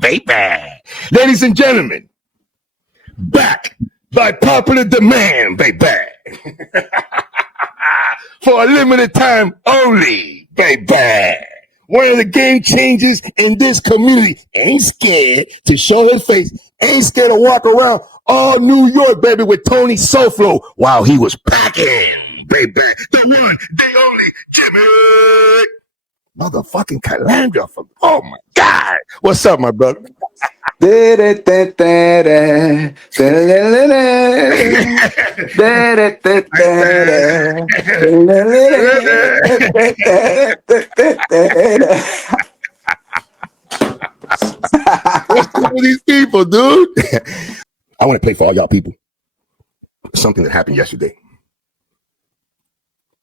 Baby. Ladies and gentlemen, back by popular demand, baby. For a limited time only, baby. One of the game changers in this community ain't scared to show his face, ain't scared to walk around all New York, baby, with Tony Soflo while he was packing, baby. The one, the only Jimmy. Motherfucking Calandra from, oh my God. What's up, my brother? What's up with these people, dude? I want to play for all y'all people something that happened yesterday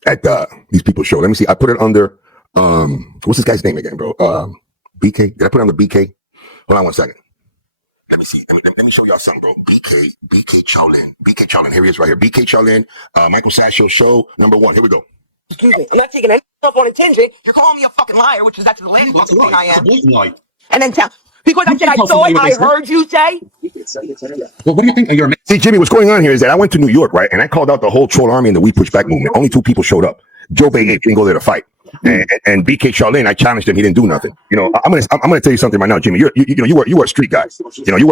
at these people's show. Let me see. I put it under what's this guy's name again, bro? BK. Did I put it under BK? Hold on one second. Let me see. Let me show y'all something, bro. BK Cholin. Here he is right here. BK Cholin, Michael Sasho show #1. Here we go. Excuse me. I'm not taking any stuff on a tangent. You're calling me a fucking liar, which is actually the latest fucking thing I am. That's a blatant lie. And then because I said I thought I heard you say. Well, what do you think? You're See, Jimmy, what's going on here is that I went to New York, right? And I called out the whole troll army and the We Push Back movement. Only 2 people showed up. Joe Bay didn't go there to fight. And BK Charlene, I challenged him. He didn't do nothing. You know, I'm gonna tell you something right now, Jimmy. You were a street guy. You know, you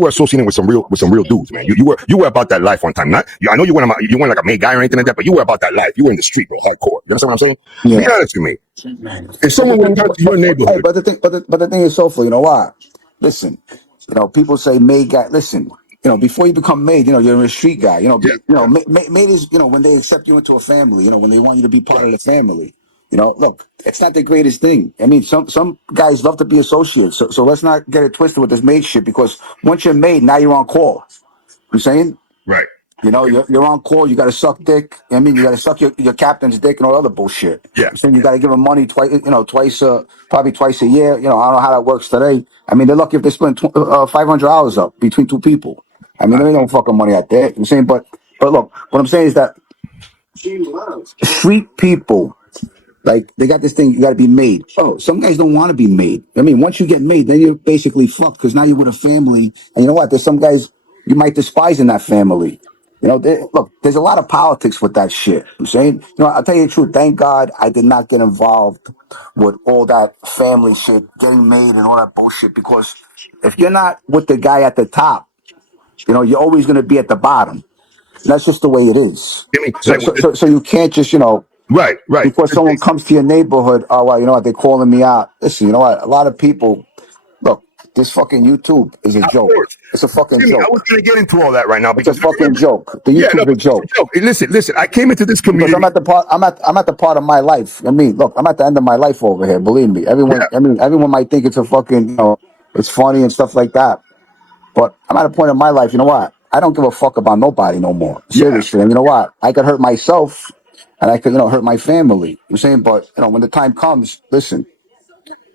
were associating with some real dudes, man. You were about that life one time. Not, I know you weren't like a made guy or anything like that, but you were about that life. You were in the street, bro, hardcore. You understand what I'm saying? Yeah. Be honest with me. If someone went down to your neighborhood, Hey, but the thing is, Soulful, you know why? Listen, you know, people say made guy. Listen, you know, before you become made, you know, you're a street guy. You know, made is, you know, when they accept you into a family. You know, when they want you to be part of the family. You know, look, it's not the greatest thing. I mean, some guys love to be associates. So let's not get it twisted with this made shit, because once you're made, now you're on call. You saying? right? You know, you're on call. You got to suck dick. I mean, you got to suck your captain's dick and all other bullshit. Yeah. I'm saying you got to give them money twice. You know, probably twice a year. You know, I don't know how that works today. I mean, they're lucky if they spend $500 up between 2 people. I mean, they don't fucking money out there. I'm saying, but look, what I'm saying is that street people, like, they got this thing, you got to be made. Oh, some guys don't want to be made. I mean, once you get made, then you're basically fucked, because now you're with a family. And you know what? There's some guys you might despise in that family. You know, look, there's a lot of politics with that shit. I'm saying, you know, I'll tell you the truth. Thank God I did not get involved with all that family shit, getting made and all that bullshit, because if you're not with the guy at the top, you know, you're always going to be at the bottom. That's just the way it is. I mean, So you can't just, you know, right. because someone comes to your neighborhood, oh, well, you know what, they're calling me out. Listen, you know what, a lot of people, look, this fucking YouTube is a joke. It's a fucking Jimmy, joke. I was going to get into all that right now It's a because fucking joke. The YouTube is a joke. Listen. I came into this community. Because I'm at the part of my life. I mean, look, I'm at the end of my life over here. Believe me, everyone might think it's a fucking, you know, it's funny and stuff like that. But I'm at a point in my life. You know what? I don't give a fuck about nobody no more. Seriously. And you know what? I could hurt myself, and I could, you know, hurt my family. I'm saying, but you know, when the time comes, listen,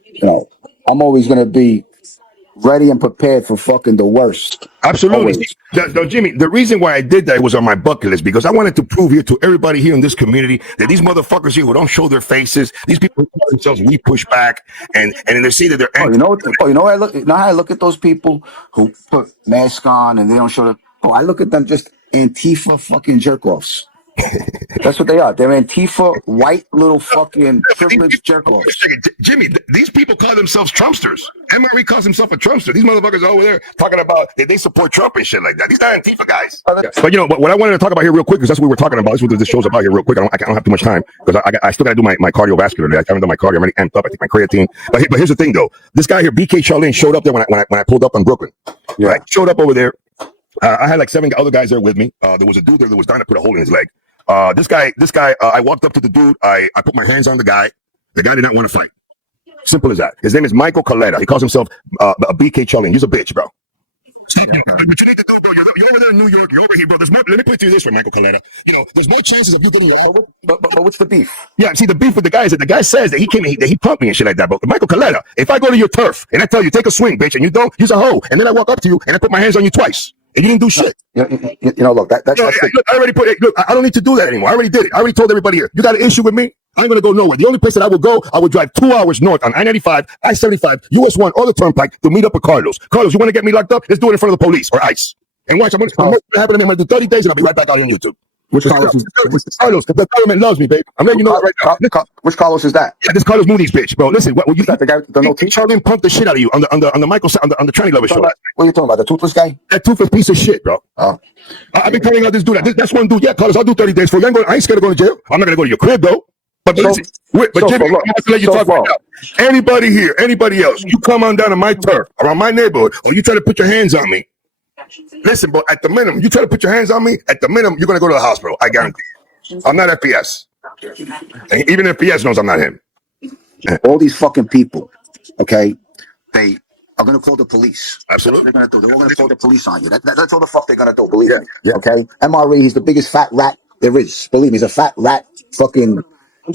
you know, I'm always gonna be ready and prepared for fucking the worst. Absolutely. Always. No, Jimmy, the reason why I did that was on my bucket list, because I wanted to prove here to everybody here in this community that these motherfuckers here who don't show their faces, these people who call themselves We Push Back, and they say that they're you know how I look at those people who put mask on and they don't show the. Oh, I look at them just Antifa fucking jerk offs. That's what they are. They're Antifa, white little fucking privileged jerk offs. Jimmy, these people call themselves Trumpsters. MRE calls himself a Trumpster. These motherfuckers are over there talking about that they support Trump and shit like that. These not Antifa guys. But you know, what I wanted to talk about here real quick, because that's what we were talking about. This is what this show's about here real quick. I don't have too much time, because I still got to do my cardiovascular today. I haven't done my cardio. I'm already amped up. I take my creatine. But here's the thing, though. This guy here, BK Charlene, showed up there when I pulled up on Brooklyn. Yeah. Right? Showed up over there. I had like 7 other guys there with me. There was a dude there that was trying to put a hole in his leg. This guy, I walked up to the dude. I put my hands on the guy. The guy did not want to fight. Simple as that. His name is Michael Coletta. He calls himself a BK Charlene. He's a bitch, bro. What you need to do, bro, you're over there in New York. You're over here, bro. Let me put it to you this way, Michael Coletta. You know, there's more chances of you getting your ass. But what's the beef? Yeah, see, the beef with the guy is that the guy says that he pumped me and shit like that. But Michael Coletta, if I go to your turf and I tell you, take a swing, bitch, and you don't, use a hoe, and then I walk up to you and I put my hands on you twice, and you didn't do shit. You know, look, that's look, I already put it. Look, I don't need to do that anymore. I already did it. I already told everybody here. You got an issue with me? I ain't gonna go nowhere. The only place that I would go, I would drive 2 hours north on I-95, I-75, US 1, or the Turnpike to meet up with Carlos. Carlos, you want to get me locked up? Let's do it in front of the police or ICE. And watch, I'm gonna happen to me. I'm gonna do 30 days and I'll be right back out on YouTube. Which Carlos? Carlos, the government loves me, babe. I'm letting you know that right now. Which Carlos is that? Yeah, this Carlos Moody's bitch, bro. Listen, what you That the guy with the no teeth? Charlie pumped the shit out of you on the Michael on the Tranny Lover show. What are you talking about? The toothless guy? That toothless piece of shit, bro. I've been telling out this dude. That's one dude. Yeah, Carlos, I'll do 30 days for you. I ain't scared of going to jail. I'm not gonna go to your crib though. But listen, Jimmy, I'm about to let you talk right now. Anybody here, anybody else, you come on down to my turf, around my neighborhood, or you try to put your hands on me. Listen, bro, at the minimum, you try to put your hands on me, at the minimum, you're gonna go to the hospital. I guarantee you. I'm not FPS. And even FPS knows I'm not him. All these fucking people, okay, they are gonna call the police. Absolutely. They're all gonna call the police on you. That's all the fuck they're gonna do, believe me. Yeah. Okay? MRE, he's the biggest fat rat there is. Believe me, he's a fat rat fucking.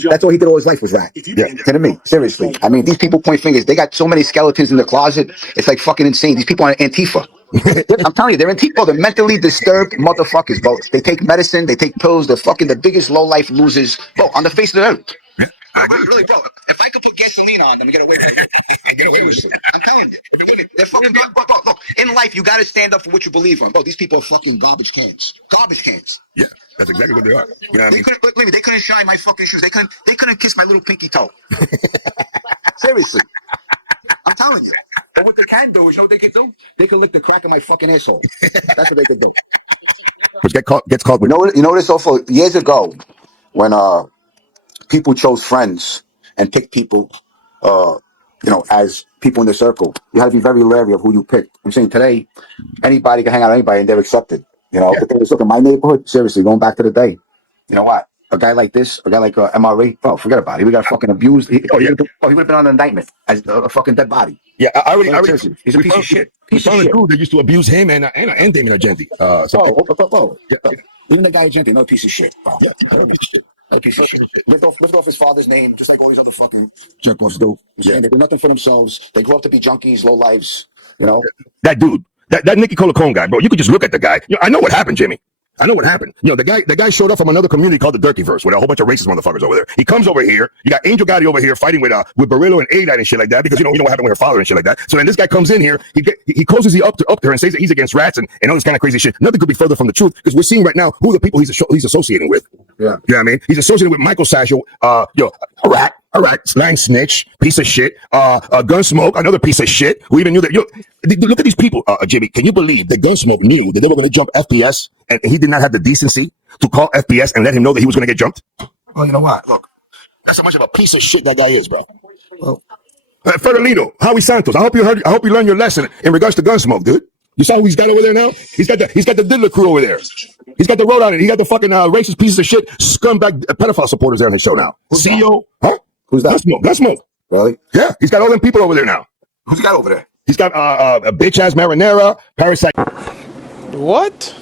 That's all he did all his life was rat. Yeah. Kidding me? Seriously. I mean, these people point fingers. They got so many skeletons in the closet. It's like fucking insane. These people are Antifa. I'm telling you, they're Antifa. They're mentally disturbed motherfuckers, bro. They take medicine. They take pills. They're fucking the biggest low-life losers, bro, on the face of the earth. Yeah. Really, bro. If I could put gasoline on them and get away with it, I'd get away with it. I'm telling you. They're fucking, bro, look, in life, you got to stand up for what you believe in. Bro, these people are fucking garbage cans. Garbage cans. Yeah, that's exactly what they are. You know what I mean? They couldn't shine my fucking shoes. They couldn't kiss my little pinky toe. Seriously. I'm telling you. But what they can do is, you know what they can do? They can lick the crack of my fucking asshole. That's what they can do. Which gets caught with. You know what it's also years ago when people chose friends and picked people as people in the circle. You had to be very wary of who you picked. I'm saying today, anybody can hang out with anybody and they're accepted. You know, look in my neighborhood, seriously, going back to the day. You know what? A guy like this, a guy like MRE, oh, forget about it. We got fucking abused. He would have been on an indictment as a fucking dead body. Yeah, I already he's a piece of shit. Piece of shit. Dude that used to abuse him and Damon Argenti. Even the guy Argenti, another piece of shit. Yeah, another piece of shit. A piece of shit. Lived off his father's name, just like all these other fucking jerk-offs do. Yeah. They do nothing for themselves. They grow up to be junkies, low lives. You know. That dude, that Nicky Colacone guy, bro. You could just look at the guy. You know, I know what happened, Jimmy. I know what happened. You know, the guy showed up from another community called the Dirtyverse with a whole bunch of racist motherfuckers over there. He comes over here. You got Angel Gotti over here fighting with Barillo and A-Dot and shit like that because you know what happened with her father and shit like that. So then this guy comes in here. He closes up to her and says that he's against rats and all this kind of crazy shit. Nothing could be further from the truth because we're seeing right now who the people he's associating with. Yeah. You know what I mean? He's associated with Michael Satchel, a rat, slang snitch, piece of shit, Gunsmoke, another piece of shit, who even knew that. Look at these people, Jimmy. Can you believe that Gunsmoke knew that they were going to jump FPS and he did not have the decency to call FPS and let him know that he was going to get jumped? Well, you know what? Look, that's how much of a piece of shit that guy is, bro. Well, Ferdinando, Howie Santos, I hope you learned your lesson in regards to Gunsmoke, dude. You saw who he's got over there now? He's got the Diddler crew over there. He's got the Rhode Island. He got the fucking racist pieces of shit, scumbag pedophile supporters there on his show now. CEO, huh? Who's that? Gunsmoke. Really? Yeah, he's got all them people over there now. Who's he got over there? He's got a bitch ass marinara, parasite. What?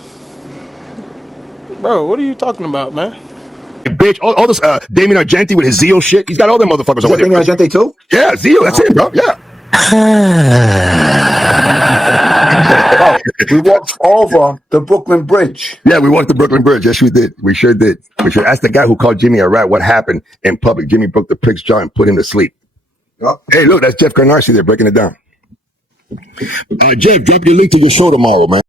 Bro, what are you talking about, man? Bitch, all this Damon Argenti with his Zio shit. He's got all them motherfuckers over there. Damon Argenti too? Yeah, Zio, that's him, bro. Yeah. We walked over the Brooklyn Bridge. Yeah, we walked the Brooklyn Bridge. Yes, we did. We sure did. We should ask the guy who called Jimmy a rat what happened in public. Jimmy broke the pig's jaw and put him to sleep. Yep. Hey, look, that's Jeff Carnarsi there breaking it down. Jeff, drop your link to your show tomorrow, man.